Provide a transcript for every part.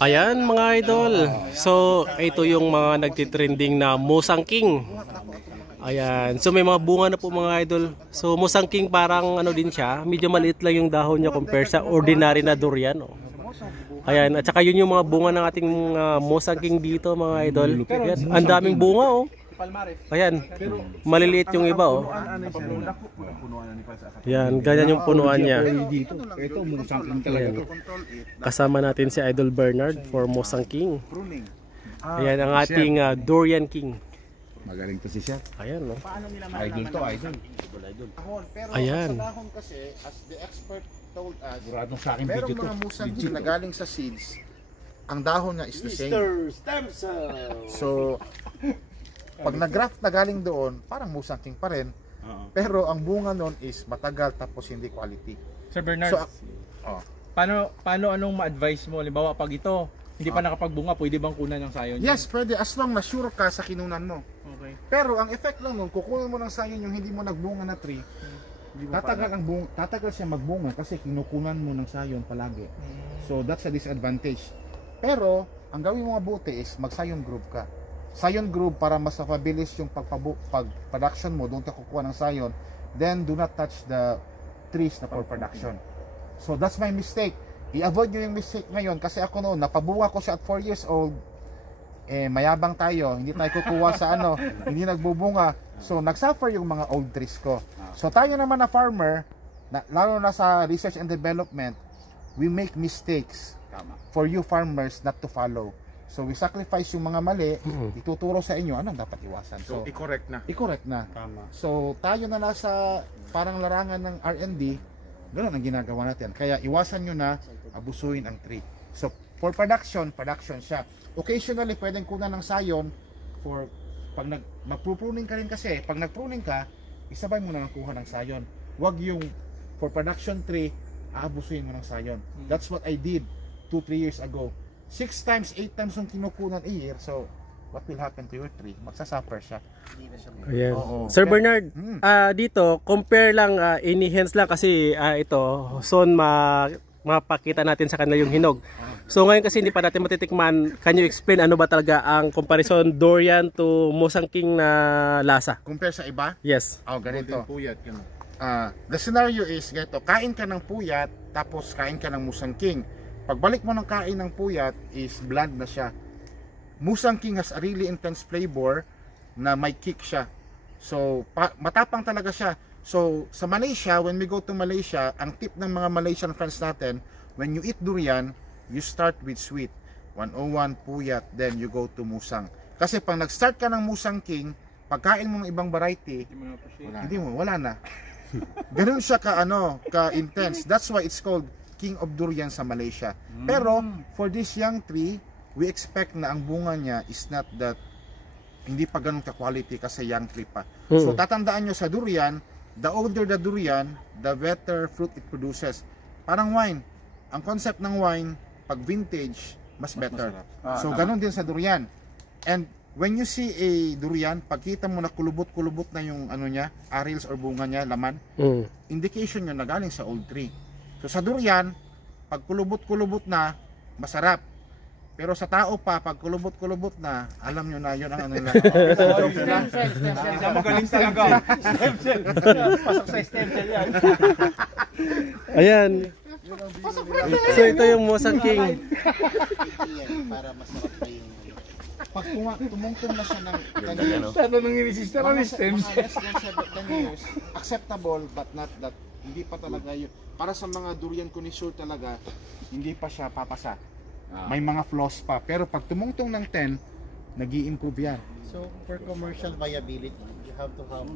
Ayan mga idol. So ito yung mga nagtitrending na Musang King. Ayan. So may mga bunga na po mga idol. So Musang King parang ano din siya. Medyo maliit lang yung dahon niya compare sa ordinary na durian. Oh. Ayan. At saka yun yung mga bunga ng ating Musang King dito mga idol. Ayan. Ang daming bunga oh. Ayan. Maliliit yung iba oh. Ayan. Ganyan yung punuan niya. Ayan. Kasama natin si Idol Bernard for Musang King. Ayan ang ating Durian King. Magaling to si Chef. Ayan no. Idol to, idol. Pero ayan. sa dahon kasi, as the expert told us, Buradong sa akin merong video to. mga musang king na galing sa seeds, ang dahon niya is the same. So, pag nag-graft na galing doon, parang musang king pa rin. Pero ang bunga nun is matagal tapos hindi quality. Sir Bernard, So, paano anong ma-advise mo? Halimbawa pag ito, hindi pa nakapagbunga, pwede bang kunan ng sayon? yes, pwede as long na sure ka sa kinunan mo. Okay. Pero ang effect lang nun, kukunin mo ng sayon yung hindi mo nagbunga na tree, tatagal siya magbunga kasi kinukunan mo ng sayon palagi. So that's a disadvantage. Pero ang gawin mo mabuti is mag-sayon group ka. Sayon group para mas mapabilis yung pag-production mo, doon ka kukuha ng sayon. Then do not touch the trees na for production. So that's my mistake. I-avoid nyo yung mistake ngayon kasi ako noon, napabunga ko siya at 4 years old. Mayabang tayo, hindi tayo kukuha sa ano, hindi nagbubunga. So nagsuffer yung mga old trees ko. So tayo naman na farmer, lalo na sa research and development, we make mistakes for you farmers not to follow. So we sacrifice yung mga mali, ituturo sa inyo anong dapat iwasan. So i-correct na. I-correct na. Tama. So tayo na nasa parang larangan ng R&D, ganoon ang ginagawa natin. Kaya iwasan nyo na abusuin ang tree. So for production siya. Occasionally pwedeng kunan ng sayon for pag mag-pruning ka rin kasi. Pag nag-pruning ka, isabay mo na ng kuha ng sayon. Huwag yung for production tree, aabusuin mo ng sayon. That's what I did 2-3 years ago. 6 times, 8 times yung kinukunan a year. So what will happen to your tree? Magsasuffer siya. Ayan. Oo. Sir Bernard, dito compare lang ini-hands lang kasi ito soon mapakita natin sa kanila yung hinog. So ngayon kasi hindi pa natin matitikman, can you explain ano ba talaga ang comparison durian to Musang King na lasa? Compare sa iba? Yes. Ganito. Puyat yun. The scenario is ganito, kain ka ng puyat tapos kain ka ng Musang King. Pagbalik mo ng kain ng puyat is bland na siya. Musang King has a really intense flavor na may kick siya. So matapang talaga siya. So sa Malaysia, when we go to Malaysia, ang tip ng mga Malaysian friends natin, when you eat durian, you start with sweet. 101 puyat, then you go to musang. Kasi pag nag-start ka ng Musang King, pagkain mo ng ibang variety, wala na. Ganun siya ka-intense. That's why it's called King of Durian sa Malaysia. Pero for this young tree, we expect na ang bunga niya is not that, hindi pa ganun ka-quality kasi young tree pa. So tatandaan nyo sa durian, the older the durian, the better fruit it produces. Parang wine. Ang concept ng wine, pag vintage, mas better. So ganun din sa durian. And when you see a durian, pagkita mo na kulubot-kulubot na yung ano niya, arils or bunga niya, laman, indication yun na galing sa old tree. So sa durian, pag kulubot-kulubot na, masarap. Pero sa tao pa, pag kulubot-kulubot na, alam nyo na, yun ang ano lang. Magaling talaga. Pasok sa stem cell yan. Ayan. So ito yung Musang King. Para masarap na yung pag tumungtong na siya ng ganyan, Sana nang inisista ng stem cell. acceptable but not that, hindi pa talaga yun. Para sa mga durian connoisseur talaga, hindi pa siya papasa. May mga flaws pa. Pero pag tumungtong ng 10, nag-i-improve yan. So for commercial viability, you have to have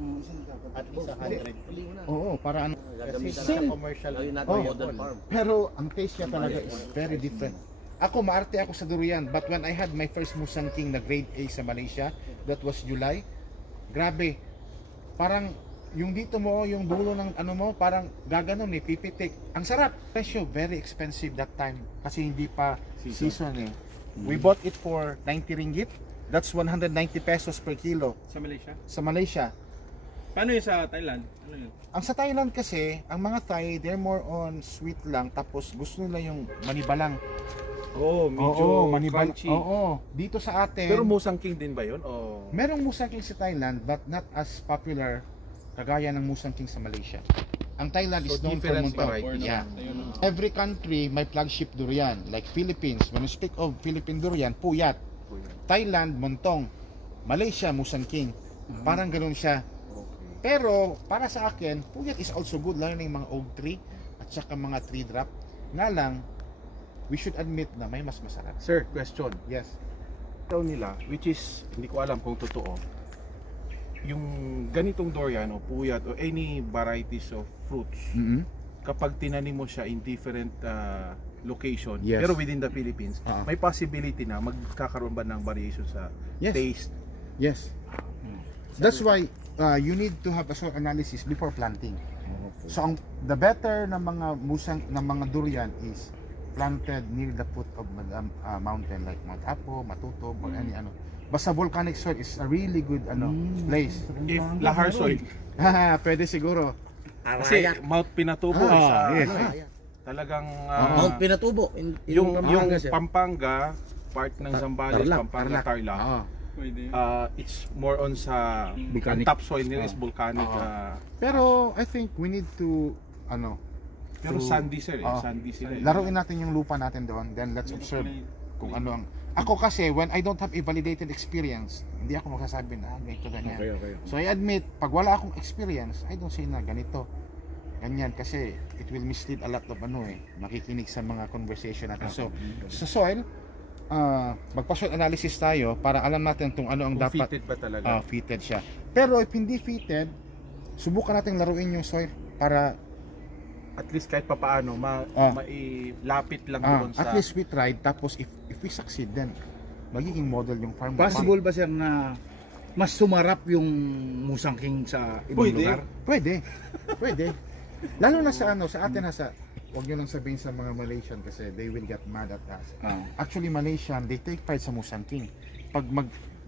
at least 100. Oo, para ano. Kasi sa commercial viable. Pero ang taste niya talaga is very different. Ako, maarte ako sa durian. But when I had my first Musang King na grade A sa Malaysia, that was July, grabe. Parang yung dito mo, yung dulo ng ano mo, parang gaganon pipitik. Ang sarap. Presyo, very expensive that time. Kasi hindi pa season eh. We bought it for 90 ringgit. That's 190 pesos per kilo. Sa Malaysia? Sa Malaysia. Paano yun sa Thailand? Ano yun? Ang sa Thailand kasi, ang mga Thai, they're more on sweet lang. Tapos gusto nila yung manibalang. Oh, medyo Oo, manibal. crunchy. Oo, dito sa atin. Pero Musang King din ba yun? Oh. Merong Musang King sa Thailand but not as popular kagaya ng Musang King sa Malaysia. Ang Thailand So, is known for different montong. varieties. Yeah. Every country may flagship durian. Like Philippines, when you speak of Philippine durian, puyat. Thailand, montong. Malaysia, Musang King. Parang ganoon siya. Pero para sa akin, puyat is also good, lalo na yung mga oak tree at saka mga tree drop. Nga lang, we should admit na may mas masarap. Sir, question. Yes. Daw nila, which is, hindi ko alam kung totoo, yung ganitong durian o puyat o any varieties of fruits, kapag tinanim mo siya in different location, Yes. pero within the Philippines, Oo. may possibility na magkakaroon ba ng variation sa Yes. taste? Yes. That's why you need to have a soil analysis before planting. So the better na mga mga durian is planted near the foot of mountain like Mount Apo, Matutog or any ano. Basta volcanic soil is a really good place. If lahar soil, Pwede siguro. kasi Mount Pinatubo is yes. talagang Mount Pinatubo. yung Pampanga, sir. Pampanga, part ng Zambales, Pampanga, Tarlac, Pwede. it's more on sa Volcanic. topsoil nila is volcanic. Pero I think we need to Pero to- sandy sir, sandy sila. laruin natin yung lupa natin doon, then let's observe kung ano ang ako kasi when I don't have a validated experience, hindi ako magsasabi na ganito ganyan. Okay. So I admit, pag wala akong experience, I don't say na ganito. Ganyan kasi it will mislead a lot of makikinig sa mga conversation natin. So sa soil, magpa-soil analysis tayo para alam natin kung ano ang Kung dapat fitted ba talaga? fitted siya. Pero if hindi fitted, subukan natin laruin yung soil para At least kahit papaano mailapit lang doon sa at least we tried. Tapos if we succeed, then magiging model yung farm. Possible ba sir na mas sumarap yung Musang King sa ibang Pwede. lugar? Pwede. Lalo na sa sa atin wag niyo lang sabihin sa mga Malaysian kasi they will get mad at us. Actually Malaysian, they take pride sa Musang King.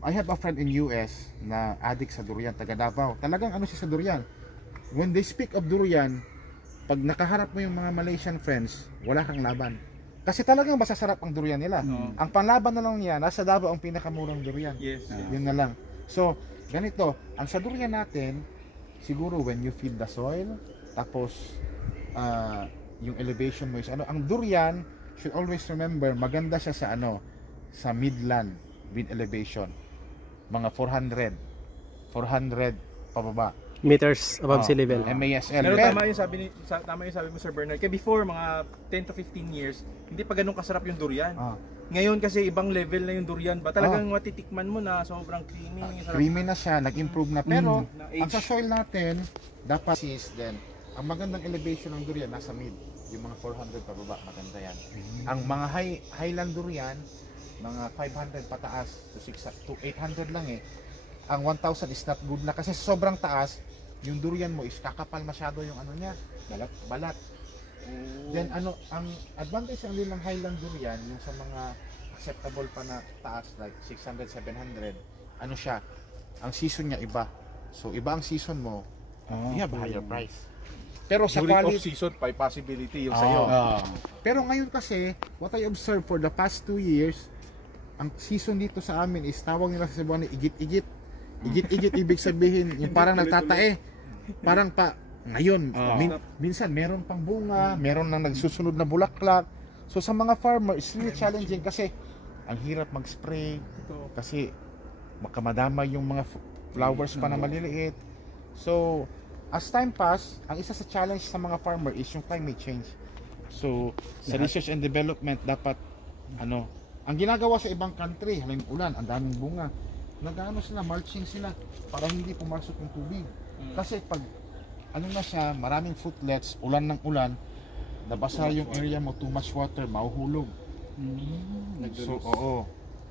I have a friend in US na addict sa durian, taga Davao. Talagang siya sa durian. When they speak of durian, pag nakaharap mo yung mga Malaysian friends, wala kang laban. Kasi talagang masasarap ang durian nila. Ang panlaban na lang niya, nasa Davao ang pinakamurang durian. Yes. Yun na lang. So, ganito, ang sa durian natin, siguro when you feed the soil, tapos yung elevation mo is ang durian, should always remember, maganda siya sa sa midland wind elevation. Mga 400 pababa. Meters above sea level. MASL. Pero tama yung sabi mo Sir Bernard. Kaya before mga 10 to 15 years, hindi pa ganun kasarap yung durian. Ngayon kasi ibang level na yung durian ba? Talagang matitikman mo na sobrang creamy. Sarap. Creamy na siya, nag-improve na. Pero Na-age. ang sa soil natin, dapat then ang magandang elevation ng durian nasa mid. Yung mga 400 pababa, maganda yan. Ang mga highland durian, mga 500 pataas to 800 lang Ang 1,000 is not good na kasi sobrang taas, yung durian mo is kakapal masyado yung niya, balat. Then ang advantage din ng highland durian, yung sa mga acceptable pa na taas like 600, 700, siya, ang season niya iba. So iba ang season mo, you have a higher price. Pero sa during quality, off-season, by possibility yung sa'yo. pero ngayon kasi, what I observed for the past 2 years, ang season dito sa amin is tawag nila sa Cebuano igit-igit. Igit-igit ibig sabihin, yung parang nagtatae. Parang ngayon, minsan meron pang bunga, meron nang nagsusunod na bulaklak. So sa mga farmer, it's really challenging kasi ang hirap mag-spray kasi makamadama yung mga flowers pa na maliliit. So as time pass, ang isa sa challenge sa mga farmer is yung climate change. So sa research and development dapat ang ginagawa sa ibang country, halimbawa ulan, ang daming bunga. Sila, mulching sila para hindi pumasok yung tubig. Kasi pag na siya, maraming footlets, ulan ng ulan, nabasa yung area mo, too much water, mahuhulog.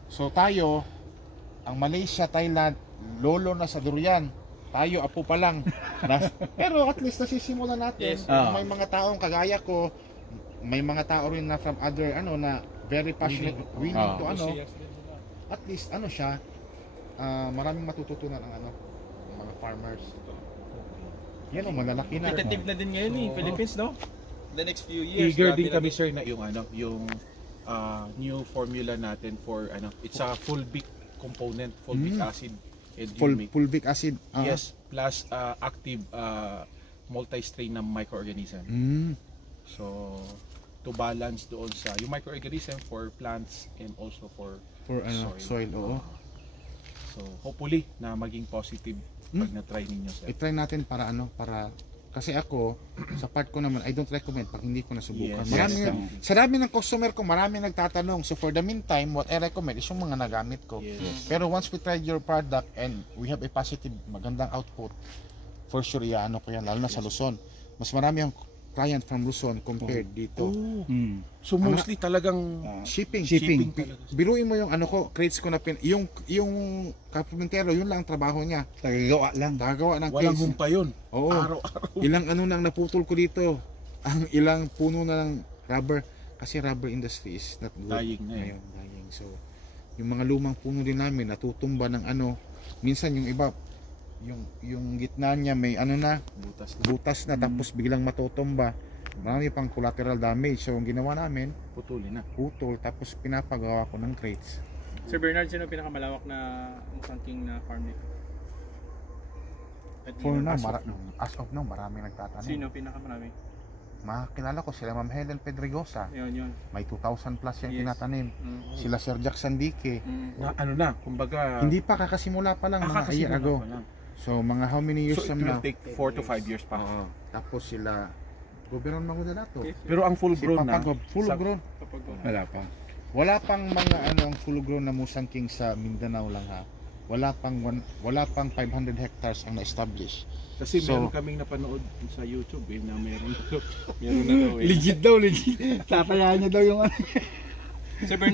So tayo, ang Malaysia, Thailand, lolo na sa durian. Tayo, apo pa lang. Pero at least nasisimulan natin. May mga taong kagaya ko, may mga tao rin na from other, na very passionate, willing to at least, siya, maraming matututunan ang mga farmers. Yan ang malalaki na. Competitive na din ngayon Philippines, no? The next few years. Eager grabe din na kami sir na yung new formula natin for ano, it's a fulvic component, fulvic acid and humic. Fulvic acid. Yes, plus active multi-strain na microorganism. So to balance doon sa yung microorganism for plants and also for soil. Oo. So hopefully na maging positive pag na-try ninyo sir. I-try natin para kasi ako sa part ko naman I don't recommend pag hindi ko nasubukan. Sa dami ng customer ko, marami nagtatanong. So for the meantime, what I recommend is yung mga nagamit ko. Pero once we tried your product and we have a positive, magandang output, for sure ko yan, lalo na sa Luzon. Mas marami ang client from Luzon compared dito. So mostly talagang Shipping. talaga. Biruin mo yung crates ko na yung Carpintero, yun lang ang trabaho niya. Tagagawa ng walang case. humpa yun. Oo. Araw-araw. Ilang nang naputol ko dito. Ang ilang puno na ng rubber. Kasi rubber industry is not good. Dying na Ngayon, dying. So, yung mga lumang puno din namin, natutumba ng minsan yung iba, yung gitna niya may butas na tapos biglang matutumba. Marami pang collateral damage. So, ang ginawa namin, putol, tapos pinapagawa ko ng crates. Sir Bernard, sino pinakamalawak na Musang King na farm dito? For now, as of now, marami nagtatanong. Sino pinakamarami? Makilala ko sila Ma'am Helen Pedregosa. Yun. May 2,000 plus yung tinatanim. Sila Sir Jack Sandique. Na kumbaga Hindi pa, kakasimula pa lang mga year ago. So mga how many years so it will take 4 to 5 years pa. Tapos sila Gobernador Magudalato. Pero ang full grown na. Full grown. Wala pang mga full grown na Musang King sa Mindanao lang ha. Wala pang 500 hectares ang na-establish. Kasi meron kaming napanood sa YouTube na meron na daw. Legit. Tatayaan niya daw yung Sir Bernard,